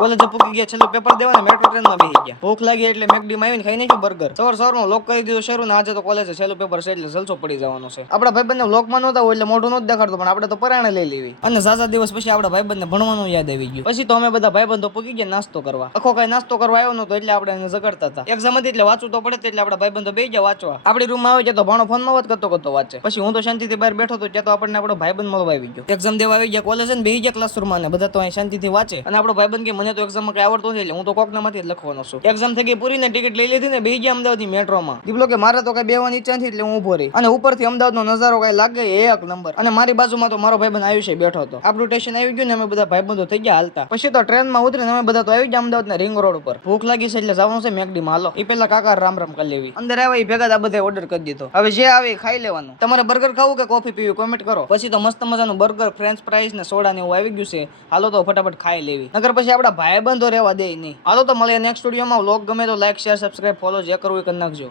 College પૂકી ગયા, છેલ્લું paper દેવાને metro ટ્રેનમાં બેસી ગયા. ભૂખ લાગી એટલે મેકડીમાં આવીને ખાઈ નાખ્યું બર્ગર. સવારમાં લોક કરી દીધું શરૂ ને આજે તો કોલેજે છેલ્લું પેપર છે એટલે જલસો પડી જવાનો છે. આપણા ભાઈબંધને વ્લોગમાં નહોતા હોય એટલે મોઢું નહોતું દેખાડતો, પણ આપણે તો પરાણે લઈ લેવી. અને ઝાઝા દિવસ પછી આપણા ભાઈબંધને ભણવાનું યાદ આવી ગયું. પછી તો અમે બધા ભાઈબંધો પૂકી ગયા નાસ્તો કરવા. આખો કઈ નાસ્તો કરવા આવ્યો નતો એટલે આપણે એને ઝઘડતા હતા. એક્ઝામ હતી એટલે વાંચવું તો પડે, એટલે આપણા ભાઈબંધો બેસી ગયા વાંચવા. આપણી રૂમમાં આવે તો ભણો ફોનમાં વાત કરતો વાંચે. પછી હું તો શાંતિથી બહાર બેઠો હતો, ત્યાં તો આપણને આપણો ભાઈબંધ મળવા આવી ગયો. એક્ઝામ દેવા આવી ગયા કોલેજ ને બેસી ગયા ક્લાસરૂમમાં, અને બધા તો અહીં શાંતિથી વાંચે. અને આપણો ભાઈબંધ કે મને તો એક્ઝામમાં કઈ આવડતું નથી એટલે હું તો કોકનામાંથી જ લખવાનો છું. એક્ઝામ થઈ ગઈ પૂરી ને ટિકિટ લઈ લીધી ને બેસી ગયા અમદાવાદની મેટ્રોમાં. દીપલો કે મારે તો કઈ બેવાની ઈચ્છા નથી એટલે હું ઉભો રહી. અને ઉપરથી અમદાવાદનો નજારો કઈ લાગે એક નંબર. અને મારી બાજુમાં તો મારો ભાઈબંધ આયુષ્ય બેઠો હતો. આપણું સ્ટેશન આવી ગયું ને અમે બધા ભાઈબંધો થઈ ગયા હાલતા. પછી તો ટ્રેનમાં ઉતરીને અમે બધા તો આવી ગયા અમદાવાદના રિંગ રોડ ઉપર. ભૂખ લાગી છે એટલે જવાનું છે મેકડીમાં. હાલો એ પેલા કાકા રામ રામ કરી લેવી. અંદર આવ્યા એ ભેગા આ બધા ઓર્ડર કરી દીધો. હવે જે આવે ખાઈ લેવાનું. તમારે બર્ગર ખાવું કે કોફી પીવી કોમેન્ટ કરો. પછી તો મસ્ત મજાનું બર્ગર, ફ્રેન્ચ ફ્રાઈઝ ને સોડા ને એવું આવી ગયું છે. હાલો તો ફટાફટ ખાઈ લેવી, નગર પછી આપડા ભાઈબંધો રહેવા દે નહીં. હાલો તો મળીએ નેક્સ્ટ વિડીયોમાં. વ્લોગ ગમે તો લાઈક શેર સબસ્ક્રાઇબ ફોલો જે કરવું એ કરી નાખજો.